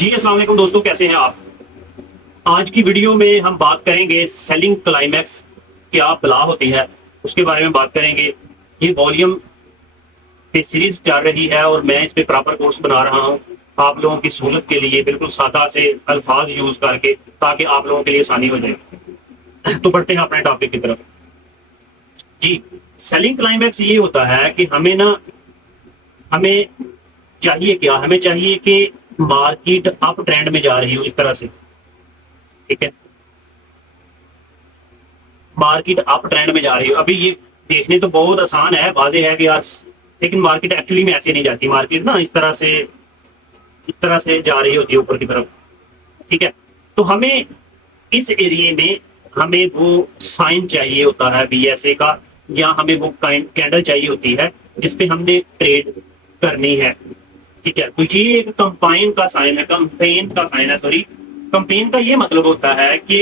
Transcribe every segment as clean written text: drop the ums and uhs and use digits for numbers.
जी अस्सलाम वालेकुम दोस्तों, कैसे हैं आप। आज की वीडियो में हम बात करेंगे सेलिंग क्लाइमैक्स क्या बला होती है, उसके बारे में बात करेंगे। ये वॉल्यूम पे सीरीज चल रही है और मैं इस पे प्रॉपर कोर्स बना रहा हूँ आप लोगों की सहूलत के लिए, बिल्कुल सादा से अल्फाज यूज करके, ताकि आप लोगों के लिए आसानी हो जाए। तो बढ़ते हैं अपने टॉपिक की तरफ। जी, सेलिंग क्लाइमैक्स ये होता है कि हमें चाहिए क्या, हमें चाहिए कि मार्केट अप ट्रेंड में जा रही हो इस तरह से, ठीक है। मार्केट अप ट्रेंड में जा रही हो, अभी ये देखने तो बहुत आसान है, वाजे है कि यार, लेकिन मार्केट एक्चुअली में ऐसे नहीं जाती। मार्केट ना इस तरह से जा रही होती है ऊपर की तरफ, ठीक है। तो हमें इस एरिए में हमें वो साइन चाहिए होता है BSA का, या हमें वो कैंडल चाहिए होती है जिसपे हमने ट्रेड करनी है, ठीक है। तो ये एक कंपाइन का साइन है, कंपेन का साइन है, सॉरी। कंपेन का ये मतलब होता है कि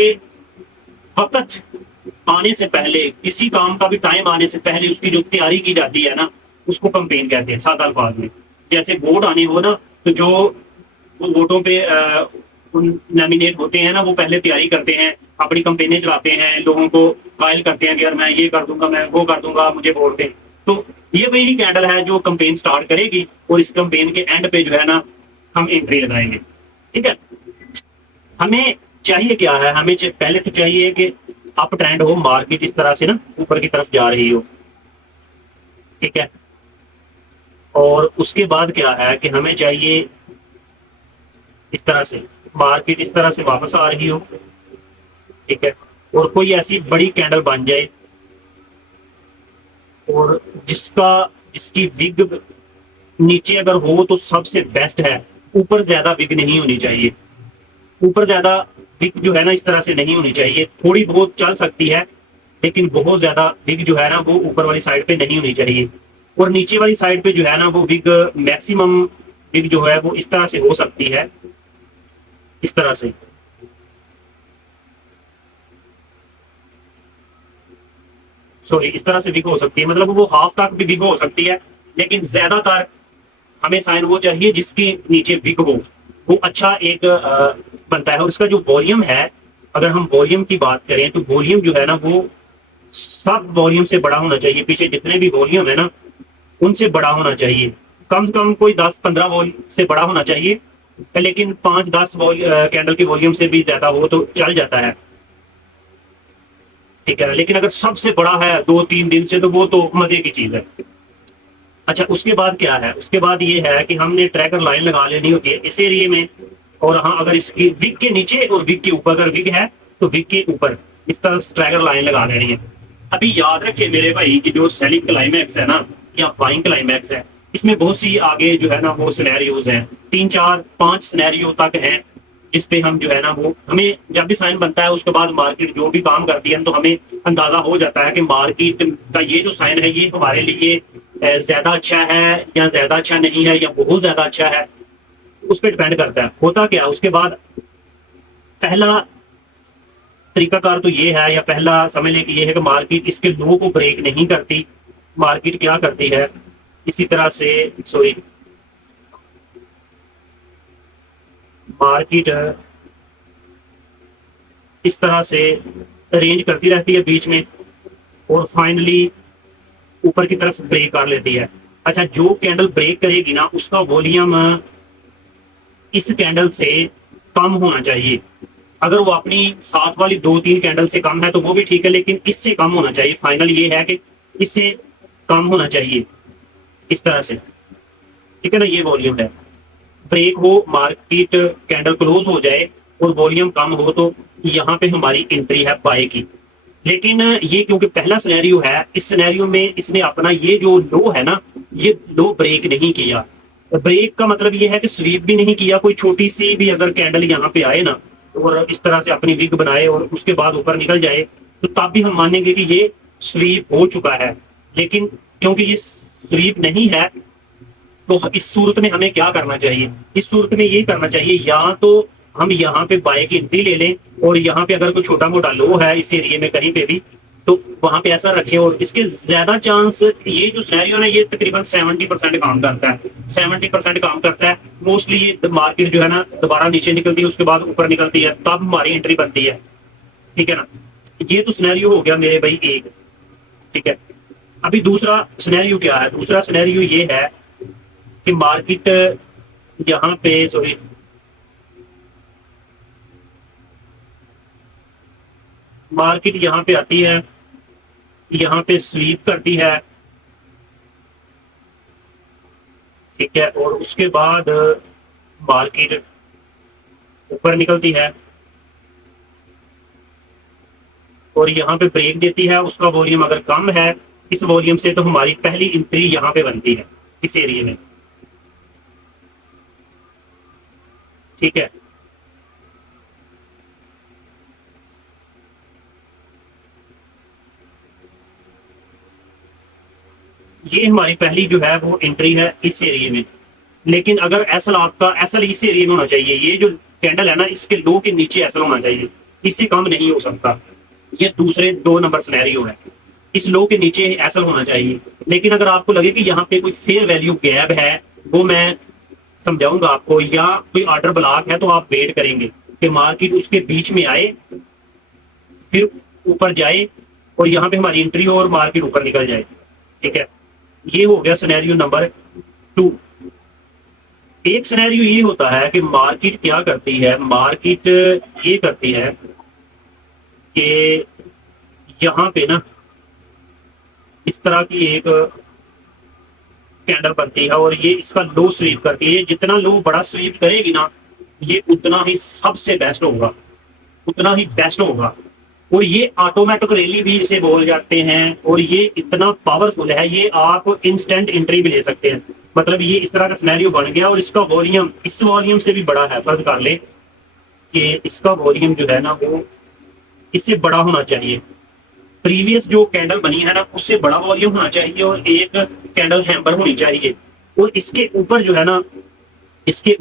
वक्त आने से पहले, किसी काम का भी टाइम आने से पहले उसकी जो तैयारी की जाती है ना, उसको कंपेन कहते हैं सादा अल्फाज में। जैसे वोट आने हो ना, तो जो वो वोटों पे नॉमिनेट होते हैं ना, वो पहले तैयारी करते हैं, अपनी कंपेनें चलाते हैं, लोगों को कायल करते हैं कि यार मैं ये कर दूंगा, मैं वो कर दूंगा, मुझे वोट दें। तो ये वही कैंडल है जो कंपेन स्टार्ट करेगी, और इस कंपेन के एंड पे जो है ना, हम एंट्री लगाएंगे, ठीक है। हमें चाहिए क्या है, हमें पहले तो चाहिए कि अप ट्रेंड हो, मार्केट इस तरह से ना ऊपर की तरफ जा रही हो, ठीक है। और उसके बाद क्या है कि हमें चाहिए इस तरह से मार्केट इस तरह से वापस आ रही हो, ठीक है। और कोई ऐसी बड़ी कैंडल बन जाए, और जिसकी विग नीचे अगर हो तो सबसे बेस्ट है। ऊपर ज्यादा विग नहीं होनी चाहिए, ऊपर ज्यादा विग जो है ना इस तरह से नहीं होनी चाहिए, थोड़ी बहुत चल सकती है, लेकिन बहुत ज्यादा विग जो है ना वो ऊपर वाली साइड पे नहीं होनी चाहिए। और नीचे वाली साइड पे जो है ना वो विग, मैक्सिमम विग जो है वो इस तरह से हो सकती है, इस तरह से, सॉरी, इस तरह से विग हो सकती है, मतलब वो हाफ तक भी विग हो सकती है, लेकिन ज्यादातर हमें साइन वो चाहिए जिसके नीचे विग हो, वो अच्छा एक बनता है। और इसका जो वॉल्यूम है, अगर हम वॉल्यूम की बात करें तो वॉल्यूम जो है ना वो सब वॉल्यूम से बड़ा होना चाहिए, पीछे जितने भी वॉल्यूम है ना उनसे बड़ा होना चाहिए। कम से कम कोई 10-15 वॉल्यूम से बड़ा होना चाहिए, लेकिन 5-10 कैंडल के वॉल्यूम से भी ज्यादा हो तो चल जाता है, ठीक है। लेकिन अगर सबसे बड़ा है 2-3 दिन से, तो वो तो मजे की चीज है। अच्छा, उसके बाद क्या है, उसके बाद ये है कि हमने ट्रैकर लाइन लगा लेनी होती है इस एरिए में। और हाँ, अगर इसकी विग के नीचे और विग के ऊपर, अगर विग है तो विग के ऊपर इस तरह ट्रैकर लाइन लगा लेनी है। अभी याद रखिए मेरे भाई कि जो सेलिंग क्लाइमैक्स है ना, या बाइंग क्लाइमैक्स है, इसमें बहुत सी आगे जो है ना वो सिनेरियोज हैं, 3-4-5 सिनेरियो तक हैं, जिसपे हम जो है ना वो, हमें जब भी साइन बनता है उसके बाद मार्केट जो भी काम करती है तो हमें अंदाजा हो जाता है कि मार्केट का ये जो साइन है ये हमारे लिए ज्यादा अच्छा है या ज्यादा अच्छा नहीं है, या बहुत ज्यादा अच्छा है, उस पर डिपेंड करता है। होता क्या है उसके बाद, पहला तरीकाकार तो ये है, या पहला समझ लें कि ये है कि मार्केट इसके लो को ब्रेक नहीं करती। मार्केट क्या करती है इसी तरह से, सॉरी, मार्केट इस तरह से रेंज करती रहती है बीच में, और फाइनली ऊपर की तरफ ब्रेक कर लेती है। अच्छा, जो कैंडल ब्रेक करेगी ना उसका वॉल्यूम इस कैंडल से कम होना चाहिए। अगर वो अपनी साथ वाली 2-3 कैंडल से कम है तो वो भी ठीक है, लेकिन इससे कम होना चाहिए। फाइनल ये है कि इससे कम होना चाहिए, इस तरह से, ठीक है ना। ये वॉल्यूम है, ब्रेक हो, मार्केट कैंडल क्लोज हो जाए और वॉल्यूम कम हो, तो यहाँ पे हमारी एंट्री है बाय की। लेकिन ये क्योंकि पहला सिनेरियो है, इस सिनेरियो में इसने अपना ये जो लो है ना, ये लो ब्रेक नहीं किया। ब्रेक का मतलब ये है कि स्वीप भी नहीं किया, कोई छोटी सी भी अगर कैंडल यहाँ पे आए ना और इस तरह से अपनी विग बनाए और उसके बाद ऊपर निकल जाए, तो तब भी हम मानेंगे कि ये स्वीप हो चुका है। लेकिन क्योंकि ये स्वीप नहीं है, तो इस सूरत में हमें क्या करना चाहिए, इस सूरत में ये करना चाहिए, या तो हम यहाँ पे बाय की एंट्री ले लें, और यहाँ पे अगर कोई छोटा मोटा लो है इस एरिए में कहीं पे भी, तो वहां पे ऐसा रखे, और इसके ज्यादा चांस, ये जो सिनेरियो है ये तकरीबन 70% काम करता है, 70% काम करता है। मोस्टली ये मार्केट जो है ना दोबारा नीचे निकलती है, उसके बाद ऊपर निकलती है, तब हमारी एंट्री बनती है। ठीक है ना, ये तो सिनेरियो हो गया मेरे भाई एक। ठीक है, अभी दूसरा सिनेरियो क्या है? दूसरा सिनेरियो ये है कि मार्केट यहाँ पे, सॉरी, मार्केट यहाँ पे आती है, यहाँ पे स्वीप करती है। ठीक है, और उसके बाद मार्केट ऊपर निकलती है और यहाँ पे ब्रेक देती है। उसका वॉल्यूम अगर कम है इस वॉल्यूम से, तो हमारी पहली एंट्री यहाँ पे बनती है इस एरिया में। ठीक है, ये हमारी पहली जो है वो एंट्री है इस एरिया में। लेकिन अगर एसल, आपका एसल इस एरिया में होना चाहिए, ये जो कैंडल है ना इसके लो के नीचे एसल होना चाहिए, इससे कम नहीं हो सकता। ये दूसरे 2 नंबर सिनेरियो है, इस लो के नीचे एसल होना चाहिए। लेकिन अगर आपको लगे कि यहाँ पे कोई फेयर वैल्यू गैप है, वो मैं समझाऊंगा आपको, या कोई ऑर्डर ब्लॉक है, तो आप वेट करेंगे कि मार्केट उसके बीच में आए, फिर ऊपर जाए और यहाँ पे हमारी एंट्री हो और मार्केट ऊपर निकल जाए। ठीक है, ये हो गया सिनेरियो नंबर 2। एक सिनेरियो ये होता है कि मार्केट क्या करती है, मार्केट ये करती है कि यहाँ पे ना इस तरह की एक कैंडल बनती है और ये इसका लो स्वीप करती है। ये जितना लो बड़ा स्वीप करेगी ना, ये उतना ही सबसे बेस्ट होगा, उतना ही बेस्ट होगा। और ये ऑटोमेटिक रैली भी इसे बोल जाते हैं, और ये इतना पावरफुल है, ये आप इंस्टेंट एंट्री भी ले सकते हैं। मतलब ये इस तरह का सिनेरियो बन गया, और इसका वॉल्यूम इस वॉल्यूम से भी बड़ा है। फर्ज कर ले कि इसका वॉल्यूम जो है ना वो इससे बड़ा होना चाहिए, प्रीवियस जो कैंडल बनी है ना उससे बड़ा वॉल्यूम होना चाहिए, और एक कैंडल हैम्पर होनी चाहिए। और इसके ऊपर जो है ना, इसके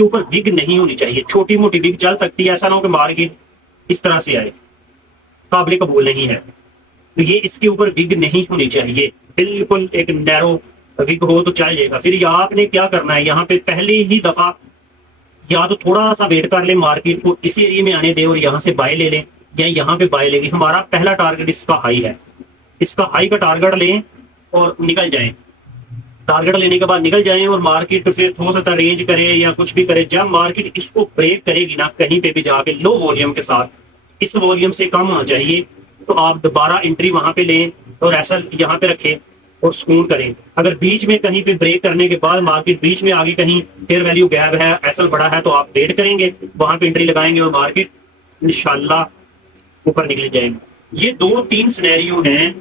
ऊपर विग नहीं होनी चाहिए। छोटी मोटी विग चल सकती है, ऐसा ना हो कि मार्केट इस तरह से आए, काबिल कबूल नहीं है। तो ये इसके ऊपर विग नहीं होनी चाहिए, बिल्कुल एक नैरो विग हो तो चल जाएगा। फिर आपने क्या करना है, यहाँ पे पहली ही दफा या तो थोड़ा सा वेट कर ले, मार्केट को इसी एरिया में आने दे और यहाँ से बाय ले लें, या यहाँ पे बाय लेंगे। हमारा पहला टारगेट इसका हाई है, इसका हाई का टारगेट लें और निकल जाएं। टारगेट लेने के बाद निकल जाएं और मार्केट फिर हो सकता है रेंज करे या कुछ भी करे। जब मार्केट इसको ब्रेक करेगी ना कहीं पे भी जाके लो वॉल्यूम के साथ, इस वॉल्यूम से कम होना चाहिए, तो आप दोबारा एंट्री वहां पे लें और ऐसा यहाँ पे रखें और सुकून करें। अगर बीच में कहीं पे ब्रेक करने के बाद मार्केट बीच में आगे कहीं फेयर वैल्यू गैप है, एसल बड़ा है, तो आप वेट करेंगे, वहां पे एंट्री लगाएंगे और मार्केट इंशाल्लाह ऊपर निकल जाएंगे। ये 2-3 सिनेरियो हैं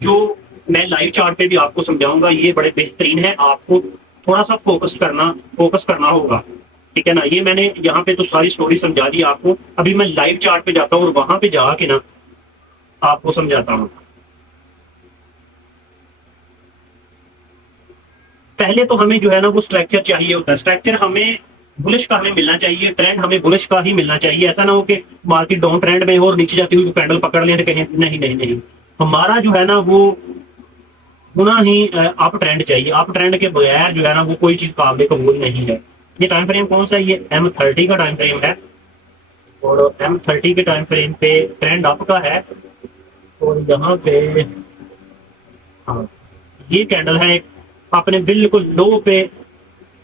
जो मैं लाइव चार्ट पे भी आपको समझाऊंगा। ये बड़े बेहतरीन है, आपको थोड़ा सा फोकस करना होगा। ठीक है ना, ये मैंने यहाँ पे तो सारी स्टोरी समझा दी आपको। अभी मैं लाइव चार्ट पे जाता हूँ और वहां पे जाके ना आपको समझाता हूँ। पहले तो हमें जो है ना वो स्ट्रक्चर चाहिए होता है। स्ट्रक्चर हमें बुलिश का हमें मिलना चाहिए, ट्रेंड हमें बुलिश का ही मिलना चाहिए। ऐसा ना हो कि मार्केट डाउन ट्रेंड में हो और नीचे जाती हुई कैंडल पकड़ लें तो कहें नहीं नहीं नहीं, हमारा जो है ना वो होना ही अप ट्रेंड चाहिए। अप ट्रेंड के बगैर जो है ना वो कोई चीज काबिल कबूल नहीं है। ये टाइम फ्रेम कौन सा है? ये M30 का टाइम फ्रेम है, और M30 के टाइम फ्रेम पे ट्रेंड अप का है। और यहाँ पे हाँ, ये कैंडल है, आपने बिल्कुल लो पे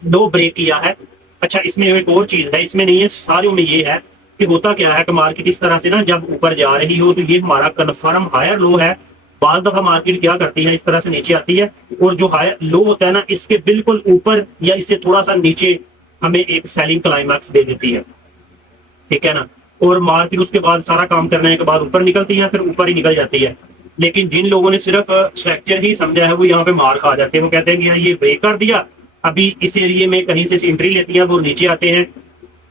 लो ब्रेक किया है। अच्छा, इसमें एक और चीज है, इसमें नहीं है, सारों में ये है कि होता क्या है कि मार्केट इस तरह से ना जब ऊपर जा रही हो तो ये हमारा कन्फर्म हायर लो है। बाज दफा मार्केट क्या करती है, इस तरह से नीचे आती है और जो हायर लो होता है ना इसके बिल्कुल ऊपर या इससे थोड़ा सा नीचे हमें एक सेलिंग क्लाइमैक्स दे देती है। ठीक है ना, और मार्केट उसके बाद सारा काम करने के बाद ऊपर निकलती है, फिर ऊपर ही निकल जाती है। लेकिन जिन लोगों ने सिर्फ स्ट्रक्चर ही समझा है वो यहाँ पे मार खा जाते हैं। वो कहते हैं कि यार ये ब्रेक कर दिया, अभी इस एरिया में कहीं से एंट्री लेती है, वो नीचे आते हैं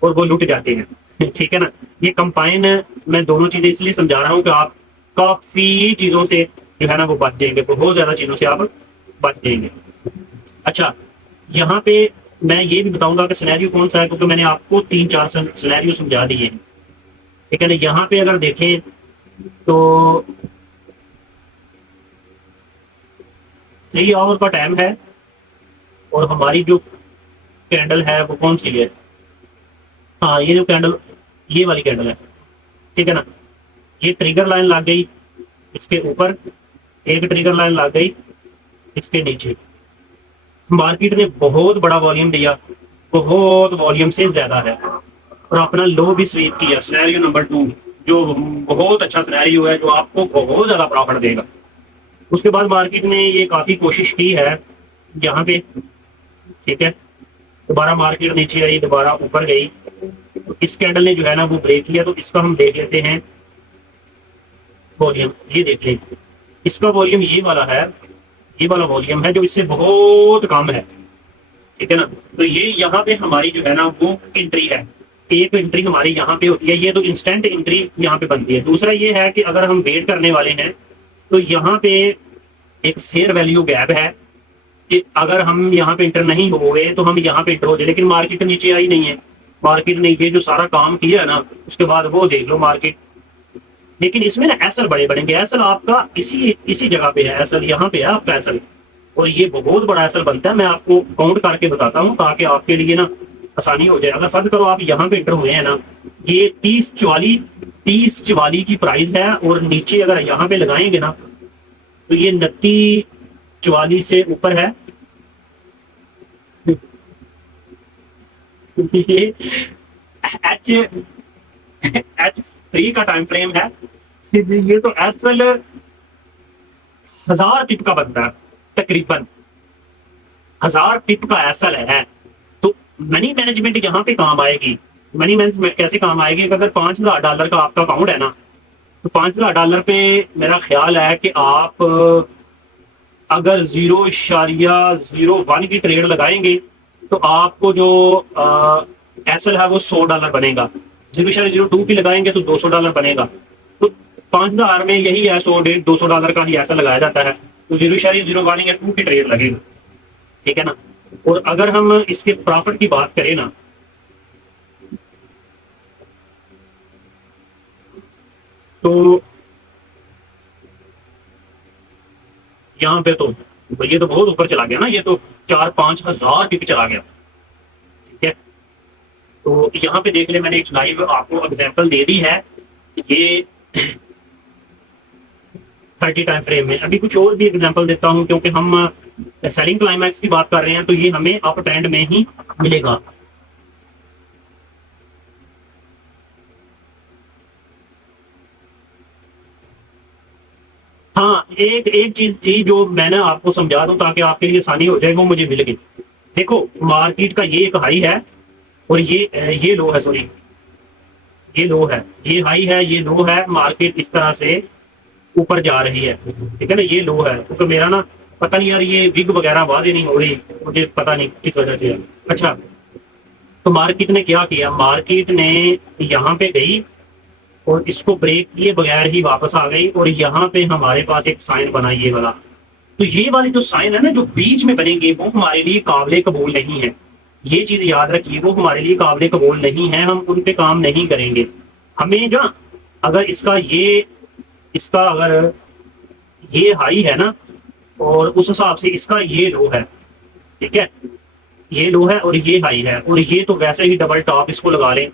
और वो लुट जाते हैं। ठीक है ना, ये कंपाइन मैं दोनों चीजें इसलिए समझा रहा हूँ कि आप काफी चीजों से जो है ना वो बच जाएंगे, बहुत ज्यादा चीजों से आप बच जाएंगे। अच्छा, यहाँ पे मैं ये भी बताऊंगा कि सिनेरियो कौन सा है, क्योंकि मैंने आपको 3-4 सिनेरियो समझा दिए हैं। ठीक है ना, यहाँ पे अगर देखें तो 3 आवर का टाइम है और हमारी जो कैंडल है वो कौन सी है? हाँ, ये जो कैंडल, ये वाली कैंडल है, ठीक है ना। ये ट्रिगर लाइन लग गई इसके ऊपर, एक ट्रिगर लाइन लग गई इसके नीचे। मार्केट ने बहुत बड़ा वॉल्यूम दिया, बहुत वॉल्यूम से ज्यादा है, और अपना लो भी स्वीप किया, सिनेरियो नंबर 2, जो बहुत अच्छा सिनेरियो है, जो आपको बहुत ज्यादा प्रॉफिट देगा। उसके बाद मार्केट ने ये काफी कोशिश की है यहाँ पे, ठीक है। दोबारा मार्केट नीचे आई, दोबारा ऊपर गई, तो इस कैंडल ने जो है ना वो ब्रेक किया। तो इसका हम देख लेते हैं वॉल्यूम, ये देख लें। इसका वॉल्यूम ये वाला है, ये वाला वॉल्यूम है जो इससे बहुत कम है, ठीक है ना। तो ये यहाँ पे हमारी जो है ना वो एंट्री है, एक एंट्री हमारी यहाँ पे होती है, ये तो इंस्टेंट एंट्री यहाँ पे बनती है। दूसरा ये है कि अगर हम वेट करने वाले हैं तो यहाँ पे एक फेयर वैल्यू गैप है कि अगर हम यहाँ पे इंटर नहीं हो गए तो हम यहाँ पे इंटर हो जाए, लेकिन मार्केट नीचे आई नहीं है। मार्केट ने ये जो सारा काम किया है ना, उसके बाद वो देख लो मार्केट। लेकिन इसमें ना एसएल बड़े बनेंगे, एसएल आपका इसी इसी जगह पे है, एसएल यहाँ पे है आपका एसएल, और ये बहुत बड़ा एसएल बनता है। मैं आपको काउंट करके बताता हूँ ताकि आपके लिए ना आसानी हो जाए। अगर फर्ज करो आप यहाँ पे इंटर हुए हैं ना, ये 30-44 की प्राइस है, और नीचे अगर यहाँ पे लगाएंगे ना तो ये 29-44 से ऊपर है। ये एच H3 का टाइम फ्रेम है। ये तो एसएल 1000 पिप का बनता है, तकरीबन 1000 पिप का एसएल है। तो मनी मैनेजमेंट यहाँ पे काम आएगी। मनी मैनेजमेंट कैसे काम आएगी? अगर $5000 का आपका अकाउंट है ना, तो $5000 पे मेरा ख्याल है कि आप अगर 0.01 की ट्रेड लगाएंगे तो आपको जो एसएल है वो $100 बनेगा। 0.02 की लगाएंगे तो $200 बनेगा। तो 5000 में यही है, 100-150 $200 का ही एसएल लगाया जाता है। तो 0.01 या 2 की ट्रेड लगेगी, ठीक है ना। और अगर हम इसके प्रॉफिट की बात करें ना, तो यहाँ पे तो ये तो बहुत ऊपर चला गया ना, ये तो 4-5 हजार टिप चला गया, ठीक है। तो यहाँ पे देख ले, मैंने एक लाइव आपको एग्जांपल दे दी है, ये 30 टाइम फ्रेम में। अभी कुछ और भी एग्जांपल देता हूँ, क्योंकि हम सेलिंग क्लाइमैक्स की बात कर रहे हैं, तो ये हमें अप ट्रेंड में ही मिलेगा। हाँ, एक एक चीज थी जो मैंने आपको समझा दूं ताकि आपके लिए आसानी हो जाए, वो मुझे मिल गई। देखो, मार्केट का ये एक हाई है और ये लो है, सॉरी, ये लो है, ये हाई है, ये लो है। मार्केट इस तरह से ऊपर जा रही है, ठीक है ना। ये लो है, क्योंकि मेरा ना पता नहीं यार, ये विग वगैरह आवाज नहीं हो रही, मुझे पता नहीं किस वजह से है। अच्छा, तो मार्केट ने क्या किया? मार्केट ने यहाँ पे गई और इसको ब्रेक किए बगैर ही वापस आ गई, और यहाँ पे हमारे पास एक साइन बना, ये वाला। तो ये वाली जो साइन है ना, जो बीच में बनेंगे, वो हमारे लिए काबिल कबूल नहीं है। ये चीज याद रखिए, वो हमारे लिए काबिल कबूल नहीं है, हम उन पे काम नहीं करेंगे। हमें जो, अगर इसका अगर ये हाई है ना, और उस हिसाब से इसका ये लो है, ठीक है, ये लो है और ये हाई है, और ये तो वैसे ही डबल टॉप इसको लगा लें,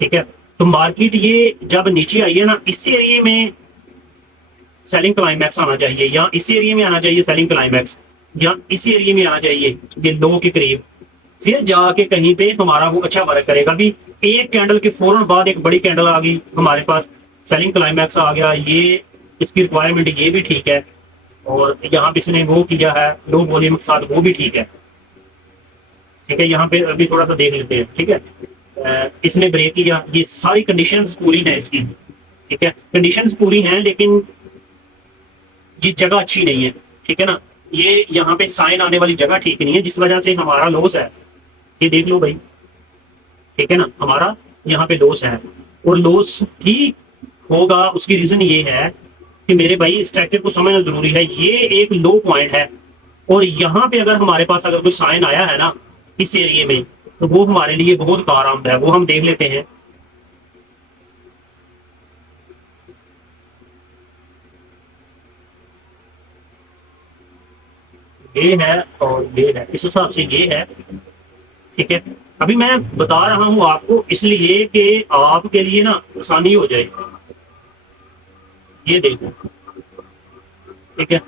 ठीक है। तो मार्केट ये जब नीचे आई है ना, इस एरिया में सेलिंग क्लाइमैक्स आना चाहिए, या इस एरिया में आना चाहिए सेलिंग क्लाइमैक्स, या इस एरिया में आना चाहिए, ये लो के करीब। फिर जाके कहीं पे हमारा वो अच्छा वर्क करेगा। भी एक कैंडल के फौरन बाद एक बड़ी कैंडल आ गई, हमारे पास सेलिंग क्लाइमैक्स आ गया, ये इसकी रिक्वायरमेंट ये भी ठीक है, और यहाँ पे इसने वो किया है लो वॉल्यूम के साथ, वो भी ठीक है, ठीक है। यहाँ पे अभी थोड़ा सा देख लेते हैं, ठीक है। इसने ब्रेक किया, ये सारी कंडीशंस पूरी है इसकी, ठीक है, कंडीशंस पूरी हैं, लेकिन ये जगह अच्छी नहीं है, ठीक है ना। ये यहाँ पे साइन आने वाली जगह ठीक नहीं है, जिस वजह से हमारा लॉस है। ये देख लो भाई, ठीक है ना, हमारा यहाँ पे लॉस है, और लॉस ही होगा। उसकी रीजन ये है कि मेरे भाई स्ट्रक्चर को समझना जरूरी है। ये एक लो पॉइंट है, और यहाँ पे अगर हमारे पास अगर कोई साइन आया है ना इस एरिया में, तो वो हमारे लिए बहुत कारआमद है। वो हम देख लेते हैं। ये है और ये है, इस हिसाब से ये है। ठीक है, अभी मैं बता रहा हूं आपको इसलिए कि आपके लिए ना आसानी हो जाए। ये देखो, ठीक है,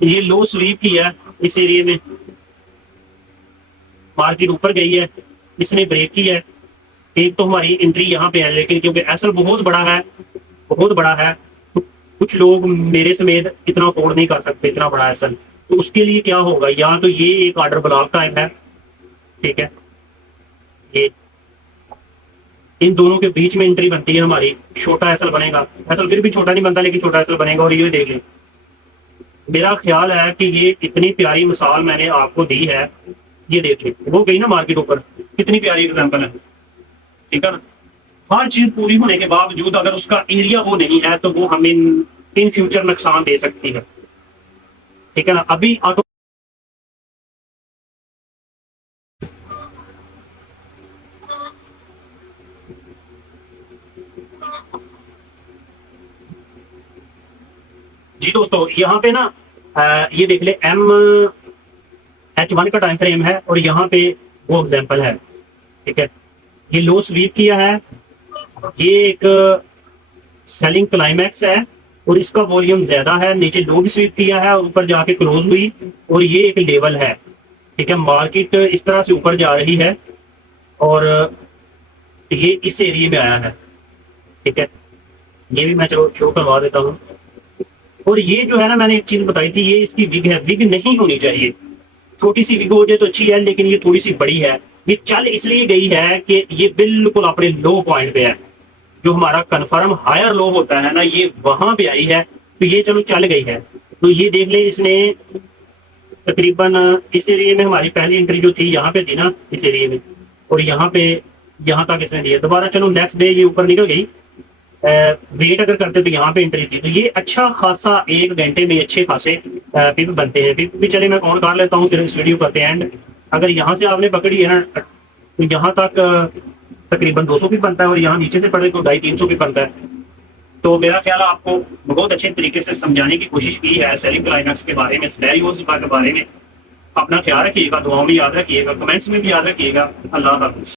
ये लो स्वीप की है, इस एरिया में मार्केट ऊपर गई है, इसने ब्रेक की है। एक तो हमारी एंट्री यहाँ पे है, लेकिन क्योंकि एसएल बहुत बड़ा है, बहुत बड़ा है, तो कुछ लोग मेरे समेत इतना अफोर्ड नहीं कर सकते इतना बड़ा एसएल। तो उसके लिए क्या होगा, या तो ये एक ऑर्डर ब्लॉक टाइम है, ठीक है, ये इन दोनों के बीच में एंट्री बनती है हमारी, छोटा एसएल बनेगा। एसएल फिर भी छोटा नहीं बनता, लेकिन छोटा एसएल बनेगा। और ये देख लीजिए, मेरा ख्याल है कि ये इतनी प्यारी मिसाल मैंने आपको दी है। ये देख लीजिए, वो गई ना मार्केट ऊपर, कितनी प्यारी एग्जांपल है, ठीक है ना। हर चीज पूरी होने के बावजूद अगर उसका एरिया वो नहीं है, तो वो हमें इन फ्यूचर नुकसान दे सकती है, ठीक है ना। अभी ऑटो जी दोस्तों, यहाँ पे ना ये देख ले, H1 का टाइम फ्रेम है और यहाँ पे वो एग्जांपल है, ठीक है। ये लो स्वीप किया है, ये एक सेलिंग क्लाइमैक्स है और इसका वॉल्यूम ज्यादा है। नीचे लो भी स्वीप किया है और ऊपर जाके क्लोज हुई, और ये एक लेवल है, ठीक है। मार्केट इस तरह से ऊपर जा रही है और ये इस एरिया में आया है, ठीक है। ये भी मैं चलो शो करवा देता हूँ। और ये जो है ना, मैंने एक चीज बताई थी, ये इसकी विग है, विग नहीं होनी चाहिए। छोटी सी विग हो जाए तो अच्छी है, लेकिन ये थोड़ी सी बड़ी है। ये चल इसलिए गई है कि ये बिल्कुल अपने लो पॉइंट पे है, जो हमारा कन्फर्म हायर लो होता है ना, ये वहां पे आई है। तो ये चलो चल गई है। तो ये देख ले, इसने तकरीबन इस एरिया में हमारी पहली एंट्री जो थी यहाँ पे थी ना, इस एरिया में, और यहाँ पे यहाँ तक इसने दिया। दोबारा चलो नेक्स्ट डे ये ऊपर निकल गई। वेट अगर करते तो यहाँ पे एंट्री थी। तो ये अच्छा खासा 1 घंटे में अच्छे खासे पिप बनते हैं। पिप भी चले मैं काउंट कर लेता हूँ, फिर इस वीडियो करते हैं एंड। अगर यहाँ से आपने पकड़ी है ना, तो यहाँ तक तकरीबन 200 पिप बनता है, और यहाँ नीचे से पड़े तो 250-300 पिप बनता है। तो मेरा ख्याल आपको बहुत अच्छे तरीके से समझाने की कोशिश की है सेलिंग क्लाइमैक्स के बारे में, सिनेरियोज के बारे में। अपना ख्याल रखिएगा, दुआओं में याद रखिएगा, कमेंट्स में भी याद रखिएगा। अल्लाह हाफिज।